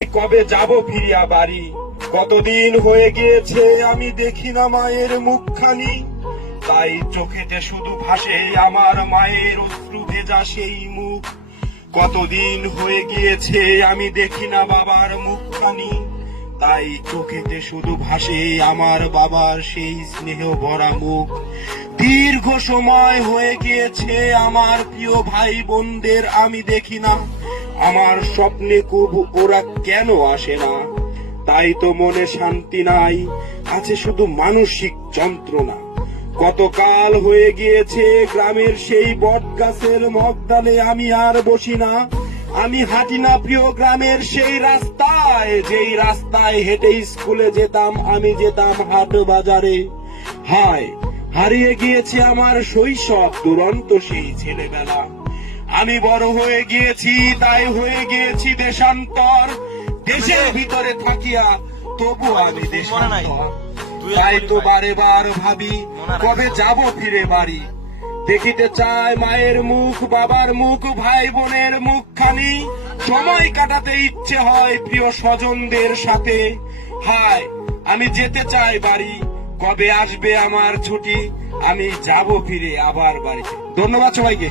কবে যাব ফিরিয়া বাড়ি? কতদিন হয়ে গিয়েছে আমি দেখি না মায়ের মুখখানি। তাই চোখেতে শুধু ভাসে আমার মায়ের অশ্রু ভেজা সেই মুখ। কতদিন হয়ে গিয়েছে আমি দেখি না বাবার মুখখানি। তাই চোখেতে শুধু ভাসে আমার বাবার সেই স্নেহ ভরা মুখ। দীর্ঘ সময় হয়ে গিয়েছে আমার প্রিয় ভাই বোনদের আমি দেখি না। আমার স্বপ্নে কবু ওরা কেন আসে না? তাই তো মনে শান্তি নাই, আছে শুধু মানসিক যন্ত্রণা। কতকাল হয়ে গিয়েছে গ্রামের সেই বট গাছের মগডালে আমি আর বসি না। আমি হাঁটি না প্রিয় গ্রামের সেই রাস্তায়, যেই রাস্তায় হেঁটে স্কুলে যেতাম, আমি যেতাম হাট বাজারে। হায়, হারিয়ে গিয়েছে আমার শৈশব, দুরন্ত সেই ছেলেবেলা। আমি বড় হয়ে গিয়েছি, তাই হয়ে গিয়েছি দেশান্তর। দেশের ভিতরে থাকিয়া তবু আমি দেশান্তর। তাই তো বারে বার ভাবি কবে যাব ফিরে বাড়ি। দেখিতে চায় মায়ের মুখ, বাবার মুখ, ভাই বোনের মুখখানি। সময় কাটাতে ইচ্ছে হয় প্রিয় স্বজনদের সাথে। হায়, আমি যেতে চাই বাড়ি, কবে আসবে আমার ছুটি? আমি যাব ফিরে আবার বাড়ি। ধন্যবাদ সবাইকে।